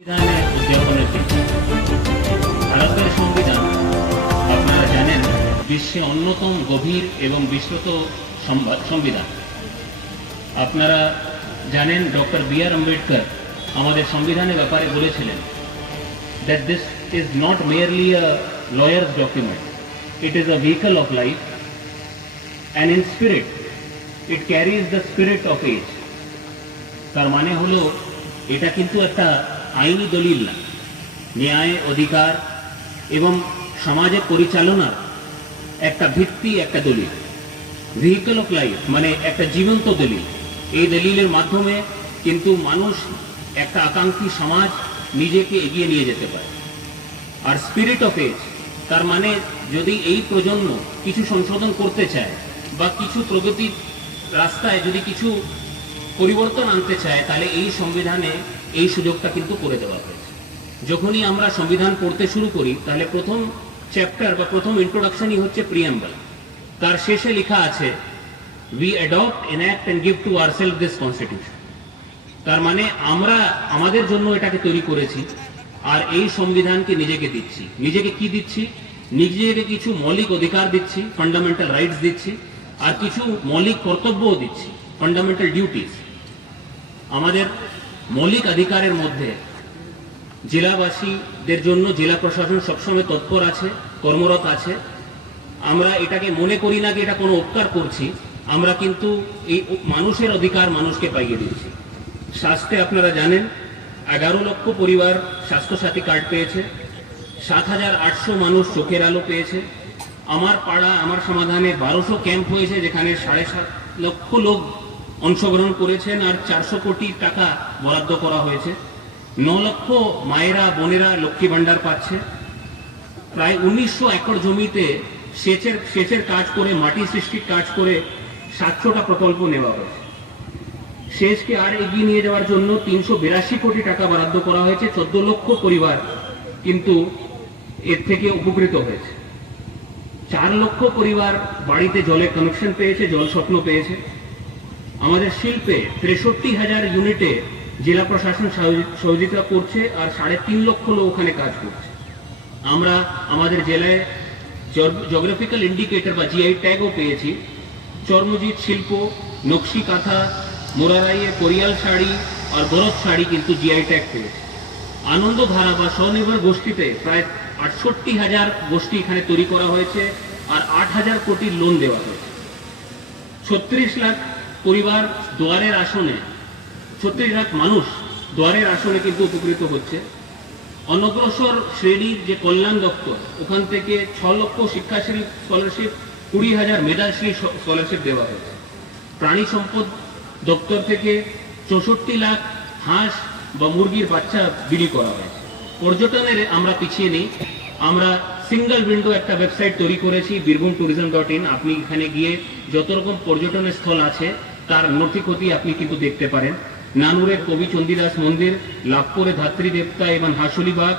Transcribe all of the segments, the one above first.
সংবিধানের উদ্যাপনের দিন। ভারতের সংবিধান আপনারা জানেন বিশ্বে অন্যতম গভীর এবং বিস্তৃত সংবিধান। আপনারা জানেন ডক্টর বি.আর. আম্বেদকর আমাদের সংবিধানের ব্যাপারে বলেছিলেন that this is not merely a lawyer's document, it is a vehicle of life, and in spirit it carries the spirit of age. তার মানে হলো এটা কিন্তু একটা আইনি দলিল না, ন্যায়, অধিকার এবং সমাজের পরিচালনার একটা ভিত্তি, একটা দলিল। ভেহিকল অফ লাইফ মানে একটা জীবন্ত দলিল। এই দলিলের মাধ্যমে কিন্তু মানুষ একটা আকাঙ্ক্ষী সমাজ নিজেকে এগিয়ে নিয়ে যেতে পারে। আর স্পিরিট অফ এজ তার মানে যদি এই প্রজন্ম কিছু সংশোধন করতে চায় বা কিছু প্রগতির রাস্তায় যদি কিছু পরিবর্তন আনতে চায়, তাহলে এই সংবিধানে এই সুযোগটা কিন্তু করে দেওয়া হয়েছে। যখনই আমরা সংবিধান পড়তে শুরু করি, তাহলে প্রথম চ্যাপ্টার বা প্রথম ইন্ট্রোডাকশনই হচ্ছে প্রিয়াম্বল। তার শেষে লেখা আছে we adopt, enact and give to ourselves this constitution. তার মানে আমরা আমাদের জন্য এটাকে তৈরি করেছি, আর এই সংবিধানকে নিজেকে দিচ্ছি। নিজেকে কি দিচ্ছি? নিজেকে কিছু মৌলিক অধিকার দিচ্ছি, ফান্ডামেন্টাল রাইটস দিচ্ছি, আর কিছু মৌলিক কর্তব্যও দিচ্ছি, ফান্ডামেন্টাল ডিউটিস। আমাদের মৌলিক অধিকারের মধ্যে জেলাবাসীদের জন্য জেলা প্রশাসন সবসময় তৎপর আছে, কর্মরত আছে। আমরা এটাকে মনে করি না যে এটা কোনো উপকার করছি, আমরা কিন্তু এই মানুষের অধিকার মানুষকে পাইয়ে দিচ্ছি। স্বাস্থ্যে আপনারা জানেন 11 লক্ষ পরিবার স্বাস্থ্যসাথী কার্ড পেয়েছে, 7,800 মানুষ চোখের আলো পেয়েছে। আমার পাড়া আমার সমাধানে 1200 ক্যাম্প হয়েছে, যেখানে 7.5 লক্ষ লোক অংশগ্রহণ করেছেন, আর 400 কোটি টাকা বরাদ্দ করা হয়েছে। 9 লক্ষ মায়েরা বোনেরা লক্ষ্মী ভাণ্ডার পাচ্ছে। প্রায় 1900 একর জমিতে সেচের কাজ করে, মাটি সৃষ্টির কাজ করে 700টা প্রকল্প নেওয়া হয়েছে। সেচকে আর এগিয়ে নিয়ে যাওয়ার জন্য 382 কোটি টাকা বরাদ্দ করা হয়েছে। 14 লক্ষ পরিবার কিন্তু এর থেকে উপকৃত হয়েছে। 4 লক্ষ পরিবার বাড়িতে জলের কানেকশন পেয়েছে, জল স্বপ্ন পেয়েছে। আমাদের শিল্পে 63,000 ইউনিটে জেলা প্রশাসন সহযোগিতা করছে, আর 3.5 লক্ষ লোক ওখানে কাজ করছে। আমরা আমাদের জেলায় জিওগ্রাফিক্যাল ইন্ডিকেটর বা জিআই ট্যাগও পেয়েছি। চর্মজিৎ শিল্প, নকশি কাঁথা, মোরারাইয়ের কোরিয়াল শাড়ি আর গরজ শাড়ি কিন্তু জিআই ট্যাগ পেয়েছে। আনন্দধারা বা স্বনির্ভর গোষ্ঠীতে প্রায় 68,000 গোষ্ঠী এখানে তৈরি করা হয়েছে, আর 8,000 কোটির লোন দেওয়া হয়েছে। 36 লাখ পরিবার দুয়ারের আসনে, 36 লাখ মানুষ দুয়ারের আসনে কিন্তু উপকৃত হচ্ছে। অনগ্রসর শ্রেণীর যে কল্যাণ দপ্তর, ওখান থেকে 6 লক্ষ শিক্ষাশ্রী স্কলারশিপ, 20,000 মেধাশ্রী স্কলারশিপ দেওয়া হয়েছে। প্রাণী সম্পদ দপ্তর থেকে 64 লাখ হাঁস বা মুরগির বাচ্চা বিলি করা হয়েছে। পর্যটনের আমরা পিছিয়ে নেই। আমরা সিঙ্গেল উইন্ডো একটা ওয়েবসাইট তৈরি করেছি, birbhumtourism.in। আপনি এখানে গিয়ে যত রকম পর্যটনের স্থল আছে তার নথিপত্র আপনি কিন্তু দেখতে পারেন। নানুরে কবি চন্দিদাস মন্দির, লাভপুরে ধাত্রী দেবতা এবং হাসুলিবাগ,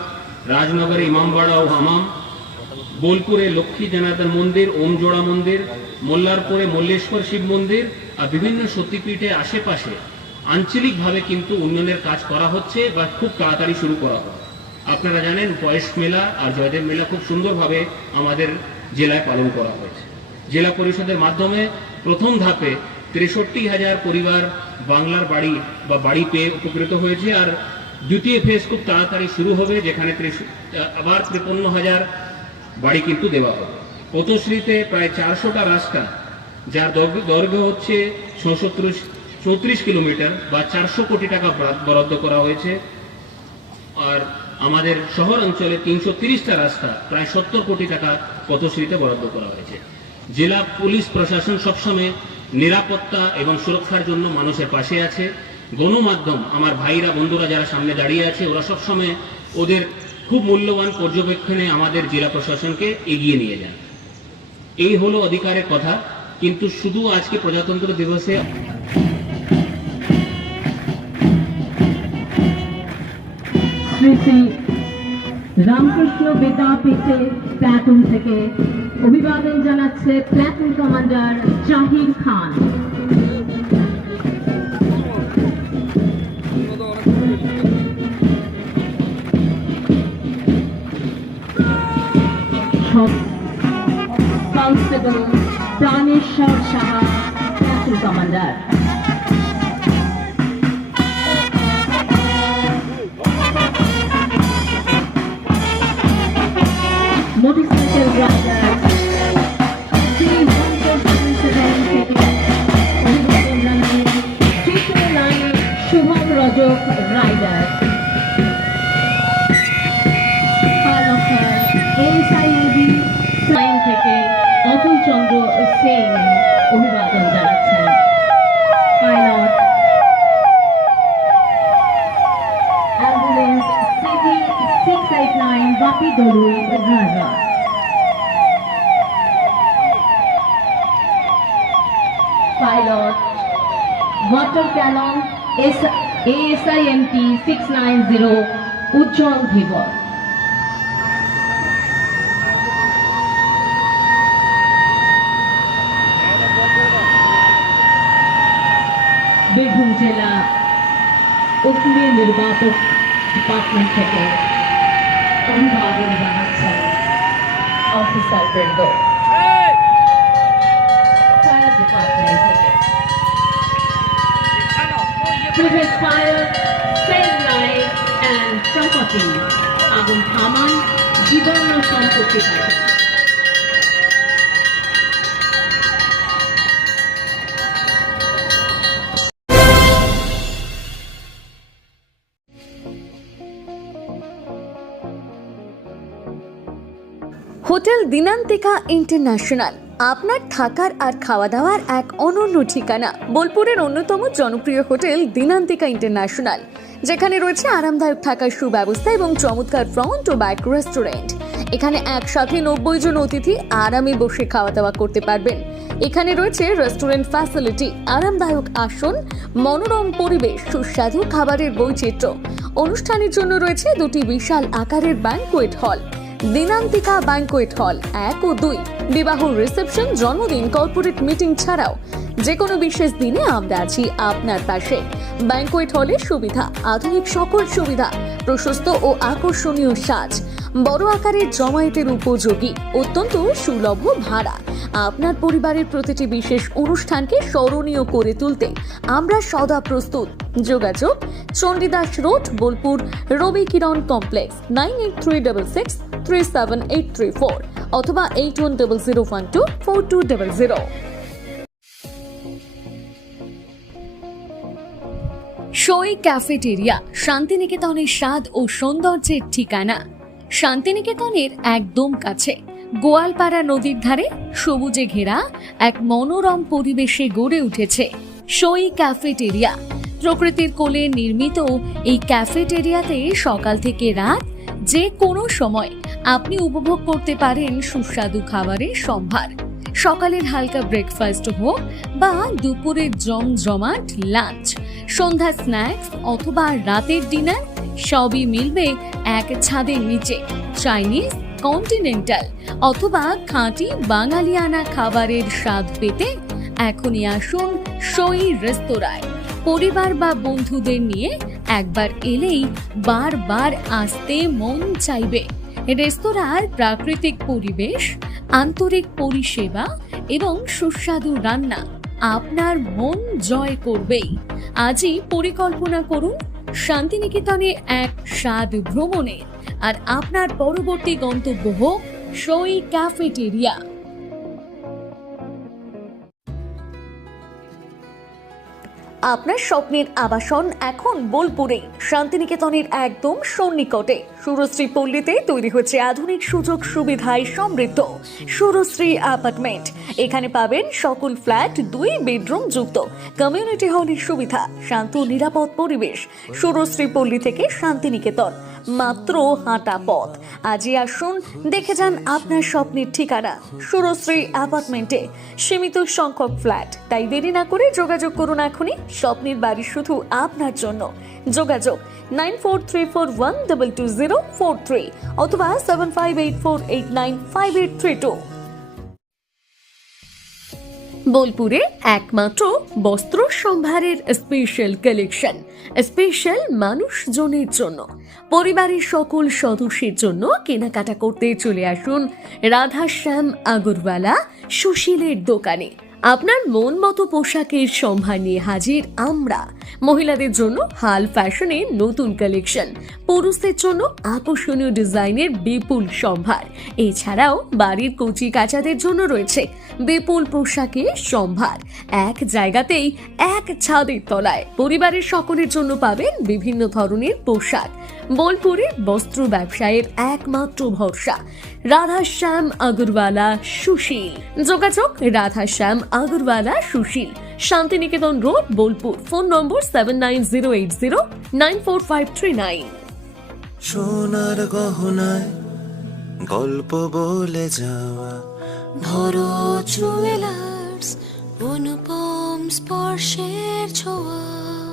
রাজনগরে ইমামবাড়া ও হামাম, বোলপুরে লক্ষ্মী জনার্দন মন্দির, ওমজোড়া মন্দির, মোল্লারপুরে মল্লেশ্বর শিব মন্দির, আর বিভিন্ন সতীপীঠের আশেপাশে আঞ্চলিকভাবে কিন্তু উন্নয়নের কাজ করা হচ্ছে বা খুব তাড়াতাড়ি শুরু করা হবে। আপনারা জানেন পয়স মেলা আর জয়দেব মেলা খুব সুন্দরভাবে আমাদের জেলায় পালন করা হয়েছে। জেলা পরিষদের মাধ্যমে প্রথম ধাপে 63,000 পরিবার বাংলার বাড়ি বা বাড়ি পেয়ে উপকৃত হয়েছে, আর দ্বিতীয় ফেজ খুব তাড়াতাড়ি শুরু হবে, যেখানে আবার 53,000 বাড়ি কিন্তু দেওয়া হবে। পথশ্রীতে প্রায় 400টা রাস্তা, যার দৈর্ঘ্য হচ্ছে 34 কিলোমিটার বা 400 কোটি টাকা বরাদ্দ করা হয়েছে। আর আমাদের শহর অঞ্চলে 330টা রাস্তা, প্রায় 70 কোটি টাকা পথশ্রীতে বরাদ্দ করা হয়েছে। জেলা পুলিশ প্রশাসন সবসময় নিরাপত্তা এবং সুরক্ষার জন্য মানুষের পাশে আছে। গণমাধ্যম আমার ভাইরা বন্ধুরা যারা সামনে দাঁড়িয়ে আছে, ওরা সবসময় ওদের খুব মূল্যবান পর্যবেক্ষণে আমাদের জেলা প্রশাসনকে এগিয়ে নিয়ে যান। এই হলো অধিকারের কথা। কিন্তু শুধু আজকে প্রজাতন্ত্র দিবসে শ্রী শ্রী রামকৃষ্ণ বিদ্যাপীঠে প্ল্যাটুন থেকে অভিবাদন জানাচ্ছে প্ল্যাটুন কমান্ডার জাহির খান। রক্ষক constable Praneshwar Saha, platoon commander. Motorcycle rider Shubham Rajak rider, SIAB sign থেকে অতুল চন্দ্র সেন অভিবাদন জানাচ্ছেন। Pilot ambulance CV 689 Bapi Dolui driver. Pilot water cannon ASIMT 690 Ujjwal Dhibar. Birbhum জেলা অগ্নি নির্বাপক ডিপার্টমেন্ট থেকে অভিবাদন জানাচ্ছেন অফিসার বৃন্দ। ফায়ার ডিপার্টমেন্ট থেকে Project Fire, Save Life and Property, আগুন থামান, জীবন ও সম্পত্তি বাঁচান। হোটেল দিনান্তিকা ইন্টারন্যাশনাল আপনার থাকার আর খাওয়া দাওয়ার এক অনন্য ঠিকানা। বোলপুরের অন্যতম জনপ্রিয় হোটেল দিনান্তিকা ইন্টারন্যাশনাল, যেখানে রয়েছে আরামদায়ক থাকার সুব্যবস্থা এবং চমৎকার ফ্রন্ট ও ব্যাক রেস্টুরেন্ট। এখানে একসাথে 90 জন অতিথি আরামে বসে খাওয়া দাওয়া করতে পারবেন। এখানে রয়েছে রেস্টুরেন্ট ফ্যাসিলিটি, আরামদায়ক আসন, মনোরম পরিবেশ, সুস্বাদু খাবারের বৈচিত্র্য। অনুষ্ঠানের জন্য রয়েছে দুটি বিশাল আকারের banquet hall, Dinantika banquet hall 1 ও 2। বিবাহ, রিসেপশন, জন্মদিন, কর্পোরেট মিটিং ছাড়াও যে কোনো বিশেষ দিনে আমরা আছি আপনার পাশে। ব্যাংকোয়েট হলের সুবিধা, আধুনিক সকল সুবিধা, প্রশস্ত ও আকর্ষণীয় সাজ, বড় আকারের জমায়েতের উপযোগী, অত্যন্ত সুলভ ভাড়া। আপনার পরিবারের প্রতিটি বিশেষ অনুষ্ঠানকে স্মরণীয় করে তুলতে আমরা সদা প্রস্তুত। যোগাযোগ চণ্ডীদাস রোড, বোলপুর, রবি কিরণ কমপ্লেক্স, 9836637834 অথবা 8100124200। সই ক্যাফেটেরিয়া, শান্তিনিকেতনের স্বাদ ও সৌন্দর্যের ঠিকানা। শান্তিনিকেতনের একদম কাছে, গোয়ালপাড়া নদীর ধারে সবুজে ঘেরা এক মনোরম পরিবেশে গড়ে উঠেছে সই ক্যাফেটেরিয়া। প্রকৃতির কোলে নির্মিত এই ক্যাফেটেরিয়াতে সকাল থেকে রাত যে কোনো সময় আপনি উপভোগ করতে পারেন সুস্বাদু খাবারের সম্ভার। সকালের হালকা ব্রেকফাস্ট হোক বা দুপুরের জমজমাট লাঞ্চ, সন্ধ্যা স্ন্যাক্স অথবা রাতের ডিনার, সবই মিলবে এক ছাদের নিচে। চাইনিজ, কন্টিনেন্টাল অথবা খাঁটি বাঙালিয়ানা খাবারের স্বাদ পেতে এখনই আসুন সই রেস্তোরাঁয়। পরিবার বা বন্ধুদের নিয়ে একবার এলেই বারবার আসতে মন চাইবে। রেস্তোরাঁর প্রাকৃতিক পরিবেশ, আন্তরিক পরিষেবা এবং সুস্বাদু রান্না আপনার মন জয় করবেই। আজই পরিকল্পনা করুন শান্তিনিকেতনে এক স্বাদ ভ্রমণের, আর আপনার পরবর্তী গন্তব্য হোক সই ক্যাফেটেরিয়া। আপনার স্বপ্নের আবাসন এখন বোলপুরে, শান্তিনিকেতনের একদম সন্নিকটে। সুরশ্রী পল্লীতে তৈরি হচ্ছে আধুনিক সুযোগ সুবিধায় সমৃদ্ধ সুরশ্রী অ্যাপার্টমেন্ট। এখানে পাবেন সকল ফ্ল্যাট 2 বেডরুম যুক্ত, কমিউনিটি হলের সুবিধা, শান্ত নিরাপদ পরিবেশ। সুরশ্রী পল্লী থেকে শান্তিনিকেতন মাত্র হাঁটা পথ। আজই আসুন, দেখে যান আপনার স্বপ্নের ঠিকানা সুরশ্রী অ্যাপার্টমেন্টে। সীমিত সংখ্যক ফ্ল্যাট, তাই দেরি না করে যোগাযোগ করুন এখনই। স্বপ্নের বাড়ি শুধু আপনার জন্য। যোগাযোগ 9434122043 অথবা 7584895832। বোলপুরে একমাত্র বস্ত্র সম্ভারের স্পেশাল কালেকশন, স্পেশাল মানুষজনের জন্য, পরিবারের সকল সদস্যের জন্য কেনাকাটা করতে চলে আসুন রাধাশ্যাম আগরওয়ালা সুশীলের দোকানে। আপনার মন মতো পোশাকের সম্ভার নিয়ে হাজির আমরা। মহিলাদের জন্য হাল ফ্যাশনের নতুন কালেকশন, পুরুষদের জন্য আকর্ষণীয় ডিজাইনের বিপুল সম্ভার। এছাড়াও বাড়ির কচি কাচাদের জন্য রয়েছে বিপুল পোশাকের সম্ভার। এক জায়গাতেই এক ছাদের তলায় পরিবারের সকলের জন্য পাবেন বিভিন্ন ধরনের পোশাক। বোলপুরের বস্ত্র ব্যবসায়ের একমাত্র ভরসা রাধাশ্যাম আগরওয়ালা সুশীল। যোগাযোগ Radhashyam Agarwala Sushil, Santiniketan road, Bolpur. Phone number 7908094539। সোনার গহনায় গল্প বলে যাওয়া ধরো জুয়েলার্স, অনুপম স্পর্শের ছোঁয়া।